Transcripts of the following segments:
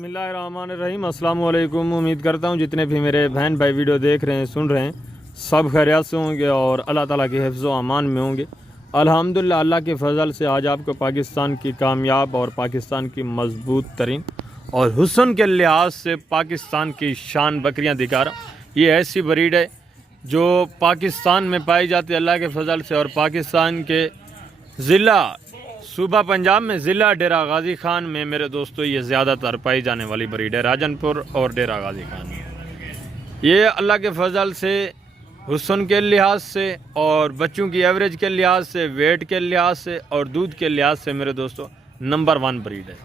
बिस्मिल्लाहिर्रहमानिर्रहीम अस्सलाम वालेकुम। उम्मीद करता हूँ जितने भी मेरे बहन भाई वीडियो देख रहे हैं सुन रहे हैं सब खैरियत से होंगे और अल्लाह ताला के हिफ्ज़ व अमान में होंगे। अल्हम्दुलिल्लाह अल्लाह के फजल से आज आपको पाकिस्तान की कामयाब और पाकिस्तान की मजबूत तरीन और हुस्न के लिहाज से पाकिस्तान की शान बकरियाँ दिखा रहा हूँ। ये ऐसी ब्रीड है जो पाकिस्तान में पाई जाती है अल्लाह के फजल से, और पाकिस्तान के ज़िला सूबा पंजाब में ज़िला डेरा गाजी खान में मेरे दोस्तों ये ज़्यादातर पाई जाने वाली ब्रीड है, राजनपुर और डेरा गाजी खान में। ये अल्लाह के फजल से हुस्न के लिहाज से और बच्चों की एवरेज के लिहाज से, वेट के लिहाज से और दूध के लिहाज से मेरे दोस्तों नंबर 1 ब्रीड है।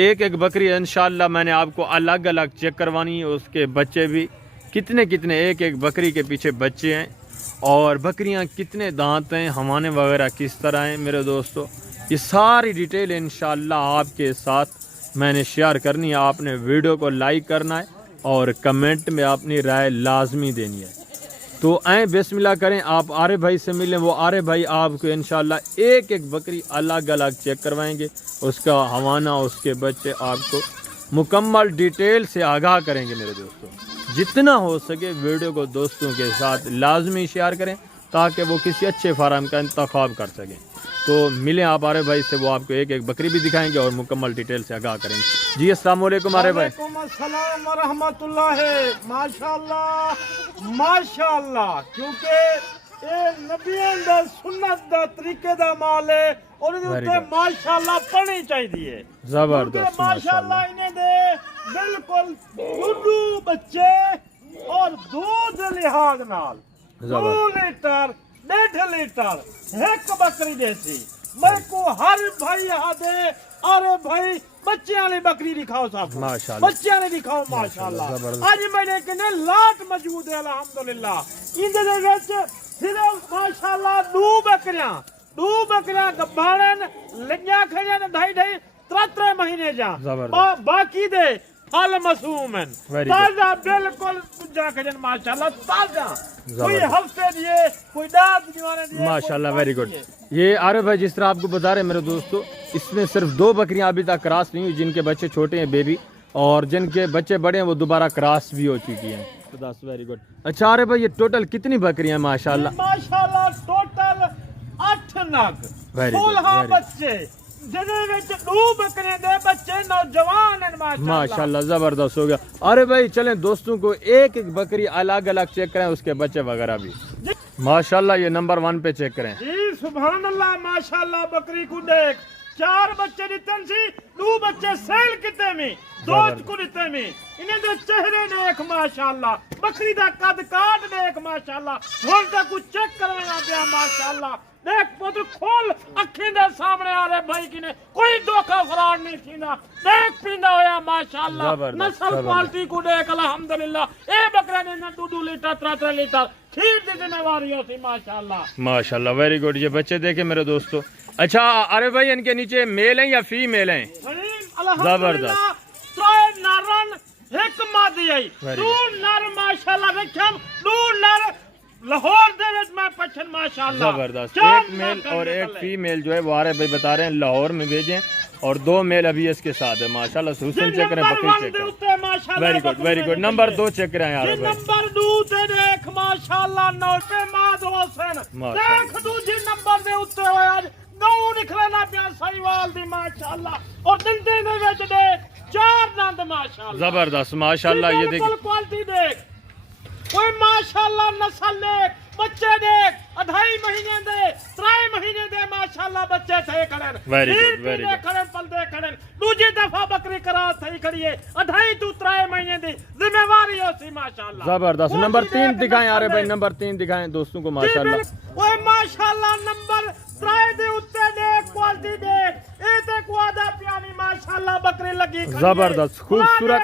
एक एक बकरी इंशाअल्लाह मैंने आपको अलग अलग चेक करवानी है, उसके बच्चे भी कितने कितने एक एक बकरी के पीछे बच्चे हैं और बकरियां कितने दांत हैं, हवाने वगैरह किस तरह हैं मेरे दोस्तों, ये सारी डिटेल इंशाअल्लाह आपके साथ मैंने शेयर करनी है। आपने वीडियो को लाइक करना है और कमेंट में अपनी राय लाजमी देनी है। तो आए बिस्मिल्लाह करें, आप आरे भाई से मिलें, वो आरे भाई आपको इंशाअल्लाह एक एक बकरी अलग अलग चेक करवाएंगे, उसका हवाना उसके बच्चे आपको मुकम्मल डिटेल से आगाह करेंगे मेरे दोस्तों। जितना हो सके वीडियो को दोस्तों के साथ लाजमी शेयर करें ताकि वो किसी अच्छे फार्म का इंतखाब कर सकें। तो मिलें आप आरे भाई से, वो आपको एक एक बकरी भी दिखाएंगे और मुकम्मल डिटेल से आगाह करेंगे। जी अस्सलाम वालेकुम आरे भाई। अस्सलाम व रहमतुल्लाह। माशाअल्लाह माशाअल्लाह, क्योंकि ये नबियों दा सुन्नत दा तरीके दा माल है और इहदे उत्ते माशाअल्लाह पढ़नी चाहिए। जबरदस्त माशाअल्लाह इन्हें दे बिल्कुल दुधू बच्चे और दूध लिहाज नाल 2 लीटर 1.5 लीटर एक बकरी देसी मेरे को हर भाई आदे। अरे भाई बच्चे वाली बकरी दिखाओ साहब, बच्चे वाली दिखाओ माशाअल्लाह। आज मेरे कने लाट मौजूद है अल्हम्दुलिल्लाह। इनदे विच सिर्फ माशाअल्लाह 2 बकरियां गब्बाड़न लंजा खजन 2.5-3 महीने जा बाकी दे फल मासूम है ताजा बिल्कुल कुजा खजन माशाअल्लाह ताजा, कोई हफ्ते दिए कोई 10 दीवाने दिए माशाअल्लाह। Very good. ये आरे भाई जिस तरह आपको बता रहे हैं मेरे दोस्तों, इसमें सिर्फ 2 बकरियां अभी तक क्रॉस नहीं हुई, जिनके बच्चे छोटे हैं बेबी, और जिनके बच्चे बड़े हैं वो दोबारा क्रॉस भी हो चुकी हैं। Very good. अच्छा आरे भाई ये टोटल कितनी बकरियां हैं माशाअल्लाह? माशाअल्लाह टोटल 8 नग 16 बच्चे, जिन्हें 2 बकरे दे बच्चे नौजवान हैं माशाअल्लाह। जबरदस्त हो गया। अरे भाई चलें दोस्तों को एक एक बकरी अलग अलग चेक करें, उसके बच्चे वगैरह भी माशाअल्लाह ये नंबर 1 पे चेक करें। जी सुभान अल्लाह माशाअल्लाह। बकरी को देख 4 बच्चे दितन सी, 2 बच्चे सेल किते में, 2 को दिते में, इन्हें दे चेहरे देख माशाअल्लाह, बकरी दा कद काट देख माशाअल्लाह। हुन तक कुछ चेक करवाना पिया माशाअल्लाह। देख पुत्र खोल अखी दे सामने आ रहे भाई की ने कोई धोखा फराड नहीं थींदा। देख पींदा होया माशाअल्लाह। नस्ल क्वालिटी को देख अल्हम्दुलिल्लाह। ए बकरा ने 2 लीटर 3 लीटर खीर दी देने वाली होती माशाअल्लाह माशाअल्लाह। Very good. ये बच्चे देखे मेरे दोस्तों। अच्छा अरे भाई इनके नीचे मेल हैं या फीमेल हैं? जबरदस्त। 3 नरन 1 मादी आई, 2 नर माशाअल्लाह। देखम 2 नर लाहौर दे विच मैं पछन माशाअल्लाह। जबरदस्त। 1 मेल और 1 फीमेल जो है वो आरे भाई बता रहे हैं लाहौर में भेजें, और 2 मेल अभी इसके साथ है माशाअल्लाह। हुस्न चेक करें, बकरी चेक करें। Very good very good. Number 2 check करें यार भाई। नंबर 2 ते देख माशाअल्लाह 9 पे माद हुसैन। देख दूसरे नंबर दे उत्ते होया आज 9 निकलना पिया सहीवाल दी माशाअल्लाह। और दंदे दे विच देख 4 दंद माशाअल्लाह। जबरदस्त माशाअल्लाह। ये देख क्वालिटी देख कोई माशाअल्लाह। नस्ल देख, बच्चे देख 2.5 महीने दे 3 महीने दे माशाअल्लाह बच्चे थे खड़े। Very good very good. खड़े पलदे खड़े दूसरी दफा बकरी करा थई खड़ी है 2.5-3 महीने दी जिम्मेवारी होसी माशाअल्लाह। जबरदस्त। नंबर 3 दिखाएं यार भाई, नंबर 3 दिखाएं दोस्तों को माशाअल्लाह। ओए माशाअल्लाह नंबर 3 दे उत्ते देख क्वालिटी देख, ए ते क्वादा प्यानी माशाअल्लाह बकरी लगी खड़ी। जबरदस्त खूबसूरत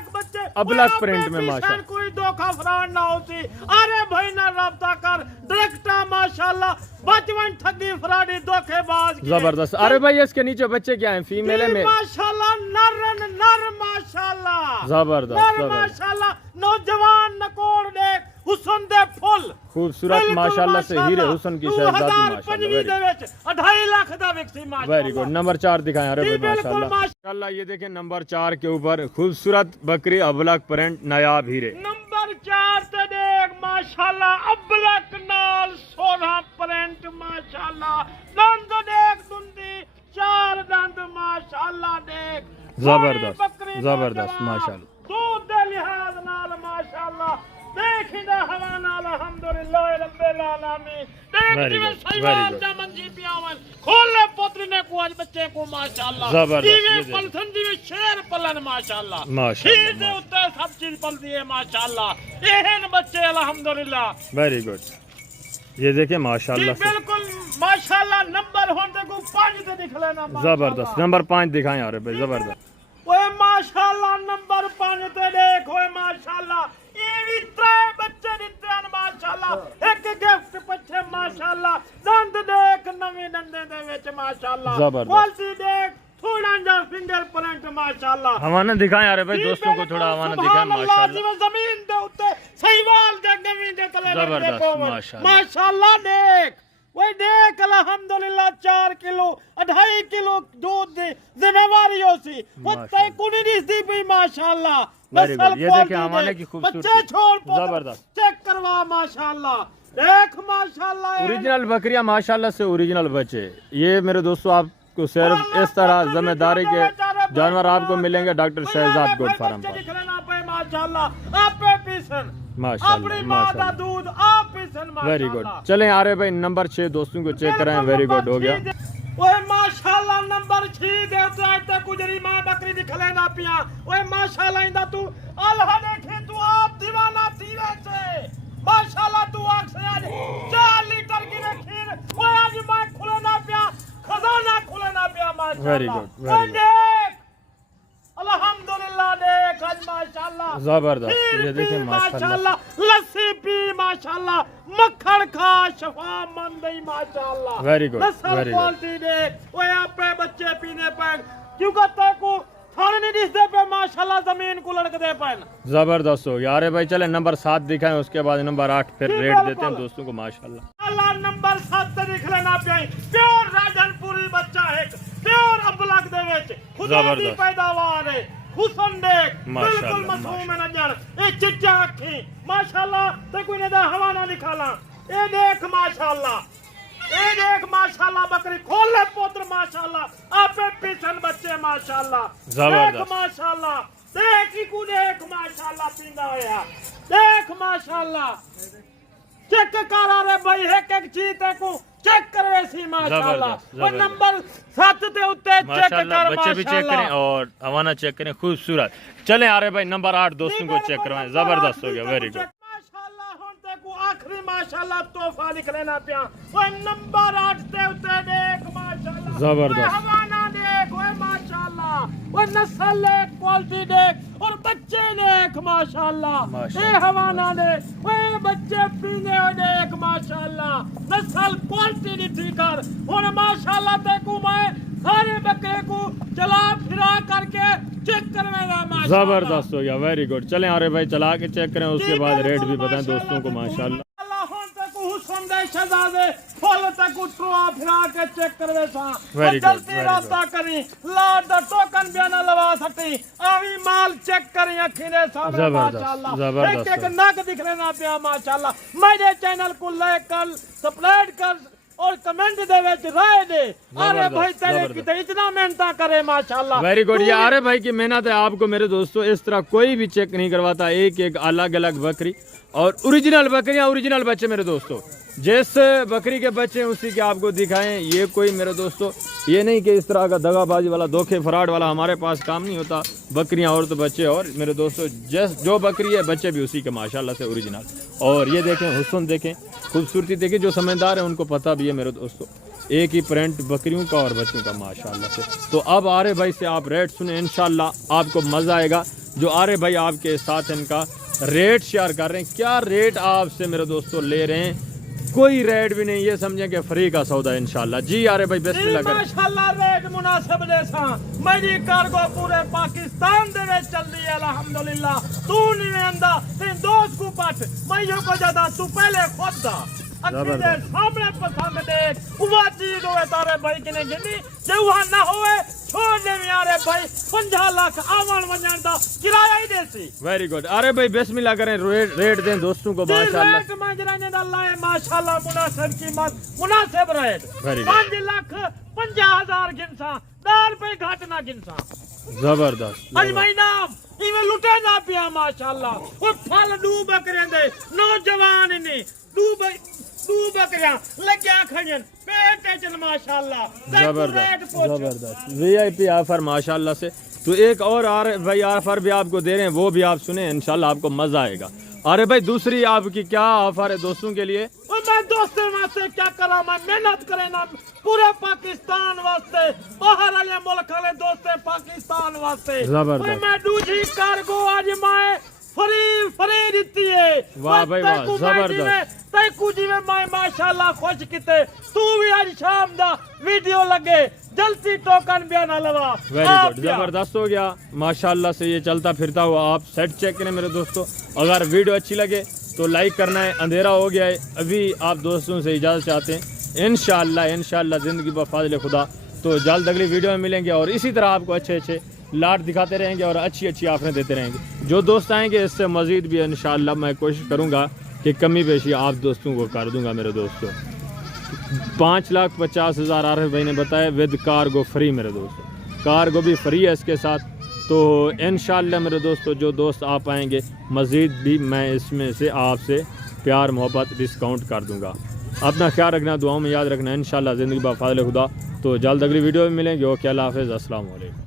अबलग प्रिंट में माशाअल्लाह। कोई धोखा फराड ना होती। अरे भाई ना रब्ता कर डायरेक्ट माशाअल्लाह। बचवन ठगी फराडी धोखेबाज। जबरदस्त। अरे भाई इसके नीचे बच्चे क्या हैं, फीमेल है? माशाअल्लाह नर माशाअल्लाह। जबरदस्त माशाअल्लाह। नौजवान नकोड़ देख हुस्न दे फुल खूबसूरत माशाल्लाह से हीरे हुसन की शहजादी माशाल्लाह। 2.5 लाख दा विकसी माशाल्लाह। Very good. नंबर 4 दिखाएं। अरे जी, भाई बिल्कुल माशाल्लाह ये देखें नंबर 4 के ऊपर खूबसूरत बकरी अबलक प्रिंट नायाब हीरे। नंबर 4 ते देख माशाल्लाह अबलक नाल सोना प्रिंट माशाल्लाह। दंद देख दुंदी 4 दंद माशाल्लाह देख। जबरदस्त जबरदस्त माशाल्लाह। दूध दे लिहाज नाल माशाल्लाह देखिंदा हवा नाल अल्हम्दुलिल्लाह रब्बिल आलमीन। देख जिवें सहीवाल जामन जी पियावन खोले पोतरी ने को आज बच्चे को माशाल्लाह। जिवें पलथन जिवें शेर पलन माशाल्लाह। खीर दे उत्ते सब चीज पलदी है माशाल्लाह। एहन बच्चे अल्हम्दुलिल्लाह। Very good. ये देखिए माशाल्लाह से बिल्कुल माशाल्लाह। नंबर होंदे को 5 ते दिख लेना जबरदस्त। नंबर 5 दिखाएं। अरे भाई जबरदस्त। ओए माशाल्लाह नंबर 5 ते देख ओए माशाल्लाह ये भी 3 बच्चे दिते हैं माशाल्लाह। एक गिफ्ट पछे माशाल्लाह। दंद देख नवे दंदे दे विच माशाल्लाह। क्वालिटी देख थोड़ा जा फिंगर प्रिंट माशाल्लाह। हवाना दिखाएं। अरे भाई दोस्तों को थोड़ा हवाना दिखाएं माशाल्लाह। जमीन दे उत्ते सहीवाल दे जमीन दे तले जबरदस्त माशाल्लाह देख वही देख अल्हम्दुलिल्लाह 4 किलो 2.5 किलो दूध दे जिम्मेवारी होसी वो तय कुनी दिसदी भी माशाल्लाह। Very good. ये देखिए हवाने की खूबसूरती बच्चे छोड़ जबरदस्त। चेक करवा माशाल्लाह देख माशाल्लाह। ओरिजिनल बकरियां माशाल्लाह से ओरिजिनल बच्चे। ये मेरे दोस्तों आपको सिर्फ इस तरह जिम्मेदारी के जानवर आपको मिलेंगे डॉक्टर शहजाद गोट फार्म पर माशाल्लाह। आपे पीसन अपनी मां दा दूध आप पीसन माशाल्लाह। Very good. चलें आ रहे भाई नंबर 6 दोस्तों को चेक करें। वेरी गुड हो गया। ओए माशाल्लाह नंबर 6 दे उत्ते ते गुजरी मां बकरी दिख लेना पिया। ओए माशाल्लाह इंदा तू अल्लाह देखे तू आप दीवाना थी वैसे माशाल्लाह। तू आख से आज 4 लीटर की खीर ओए आज मैं खुले ना पिया खजाना खुले ना पिया माशाल्लाह। Very good. वेरी गुड अल्हम्दुलिल्लाह देख आज माशाल्लाह जबरदस्त। ये देखिए माशाल्लाह लस्सी पी माशाल्लाह मक्खन खा शफा मन दई माशाल्लाह। Very good. नस्ल वेरी गुड। क्वालिटी देख ओए आपे बच्चे पीने पे क्योंकि ते को थाने नहीं दिसदे पे माशाल्लाह जमीन को लड़क दे पे जबरदस्त हो गया। अरे भाई चले नंबर 7 दिखाएं उसके बाद नंबर 8 फिर रेट देते हैं दोस्तों को माशाल्लाह। अल्लाह नंबर 7 ते दिख लेना पे प्योर राजनपुरी बच्चा है प्योर अबलक दे विच खुदा दी पैदावार है। हुसन देख बिल्कुल मासूम है नजर ए चिट्टा अखी माशाल्लाह। ते कोई ने दा हवा ना निकाला ए देख माशाल्लाह। ए देख माशाल्लाह बकरी खोले पुत्र माशाल्लाह। आपे पीछन बच्चे माशाल्लाह। देख माशाल्लाह देख ही को देख माशाल्लाह पींदा होया देख माशाल्लाह। चेक करा रे भाई एक एक चीज ते को चेक करवे सी माशाल्लाह। और नंबर 7 ते उत्ते चेक कर माशाल्लाह। बच्चे भी चेक करें और हवाना चेक करें खूबसूरत। चलें आ रहे भाई नंबर 8 दोस्तों को चेक करवाएं। जबरदस्त हो गया। वेरी गुड माशाल्लाह। हुन ते को आखिरी माशाल्लाह तोहफा लिख लेना पिया। ओए नंबर 8 ते उत्ते देख माशाल्लाह जबरदस्त। हवाना देख ओए माशाल्लाह। ओए नस्ल देख क्वालिटी देख और बच्चे देख माशाल्लाह। ए हवाना दे ओए बच्चे पीने देख माशाल्लाह। नस्ल क्वालिटी दी कर और माशाल्लाह ते को मैं सारे बकरे को चला फिरा करके चेक करवेगा माशाल्लाह। जबरदस्त हो गया। Very good. चलें आ रहे भाई चला के चेक करें उसके बाद रेट भी बताएं दोस्तों को माशाल्लाह। शहजादे फुल तक उठवा फिरा के चेक करवे सा वेरी गुड। जल्दी रास्ता करी लाड दा टोकन भी ना लवा सकती आवी माल चेक करी अखी दे सामने माशाल्लाह। जबरदस्त। एक एक नग दिख लेना पिया माशाल्लाह। मेरे चैनल को लाइक कर सब्सक्राइब कर और कमेंट दे विच राय दे। अरे भाई तेरे किते इतना मेहनत करे माशाल्लाह। Very good. ये आरे भाई की मेहनत है। आपको मेरे दोस्तों इस तरह कोई भी चेक नहीं करवाता। एक एक अलग अलग बकरी और ओरिजिनल बकरियां ओरिजिनल बच्चे मेरे दोस्तों। जिस बकरी के बच्चे उसी के आपको दिखाएं। ये कोई मेरे दोस्तों ये नहीं कि इस तरह का दगाबाजी वाला धोखे फराड वाला हमारे पास काम नहीं होता। बकरियां और तो बच्चे और मेरे दोस्तों जो बकरी है बच्चे भी उसी के माशाल्लाह से ओरिजिनल। और ये देखें हुस्न देखें खूबसूरती देखें। जो समझदार है उनको पता भी है मेरे दोस्तों एक ही प्रिंट बकरियों का और बच्चों का माशाल्लाह से। तो अब आरे भाई से आप रेट सुने इंशाल्लाह आपको मज़ा आएगा। जो आरे भाई आपके साथ इनका रेट शेयर कर रहे हैं क्या रेट आपसे मेरे दोस्तों ले रहे हैं कोई रेट भी नहीं, ये समझें कि फ्री का सौदा है इंशाल्लाह। जी यार भाई बिस्मिल्लाह करें। माशाल्लाह रेट मुनासिब दे सा मेरी कार्गो पूरे पाकिस्तान दे विच चलदी है अल्हम्दुलिल्लाह। तू नहीं आंदा ते दोस्त को पट मैं यो को ज्यादा तू पहले खुद दा अखी दे सामने पसंद दे उवा चीज होए तारे भाई किने गिनी जे वहां ना होए छोड़ दे यारे भाई 50 लाख आवन वजन दा किराया ही देसी। Very good. अरे भाई बिस्मिल्लाह करें, रेट दें दोस्तों को माशाल्लाह। रेट मंजराने दा अल्लाह है माशाल्लाह मुनासिब कीमत मुनासिब रेट। Very good. 5,50,000 गिनसा 10 रुपए घट ना गिनसा जबरदस्त। अज महीना इवें लुटे ना पिया माशाल्लाह। वो फल दू बकरे दे नौजवान ने दू बकरियां लग्या खजन पेट चल माशाल्लाह। जबरदस्त जबरदस्त वीआईपी ऑफर माशाल्लाह से। तो एक और भाई ऑफर भी आपको दे रहे हैं, वो भी आप सुने इंशाल्लाह आपको मजा आएगा। अरे भाई दूसरी आपकी क्या ऑफर है दोस्तों के लिए? मैं दोस्तों वास्ते क्या करा, मैं मेहनत करे ना पूरे पाकिस्तान वास्ते, बाहर वाले मुल्क वाले दोस्ते पाकिस्तान वास्ते। जबरदस्त। मैं दूसरी कार्गो आज मैं फ्री देती है। वाह भाई वाह जबरदस्त। तै कुछ में मैं माशाल्लाह खुश किते तू भी आज शाम दा वीडियो लगे जल्दी टोकन बयाना लवा। वेरी गुड जबरदस्त हो गया माशाल्लाह से। ये चलता फिरता हुआ आप सेट चेक करें मेरे दोस्तों। अगर वीडियो अच्छी लगे तो लाइक करना है। अंधेरा हो गया है, अभी आप दोस्तों से इजाज़त चाहते हैं। इंशाल्लाह ज़िंदगी बफ़ाज़िल खुदा तो जल्द अगली वीडियो में मिलेंगे और इसी तरह आपको अच्छे लाट दिखाते रहेंगे और अच्छी ऑफरें देते रहेंगे। जो दोस्त आएंगे इससे मज़ीद भी इंशाल्लाह मैं कोशिश करूँगा कि कमी पेशी आप दोस्तों को कर दूँगा मेरे दोस्तों। 5,50,000 आरिफ भाई ने बताया विद कार्गो फ्री मेरे दोस्तों। कार्गो भी फ्री है इसके साथ। तो इंशाल्लाह मेरे दोस्तों जो दोस्त आप आएंगे मज़ीद भी मैं इसमें से आपसे प्यार मोहब्बत डिस्काउंट कर दूंगा। अपना ख्याल रखना, दुआओं में याद रखना। इंशाल्लाह ज़िंदगी बफ़ाज़िल खुदा तो जल्द अगली वीडियो में मिलेंगे। ओके अल्लाह हाफ़िज़, अस्सलाम वालेकुम।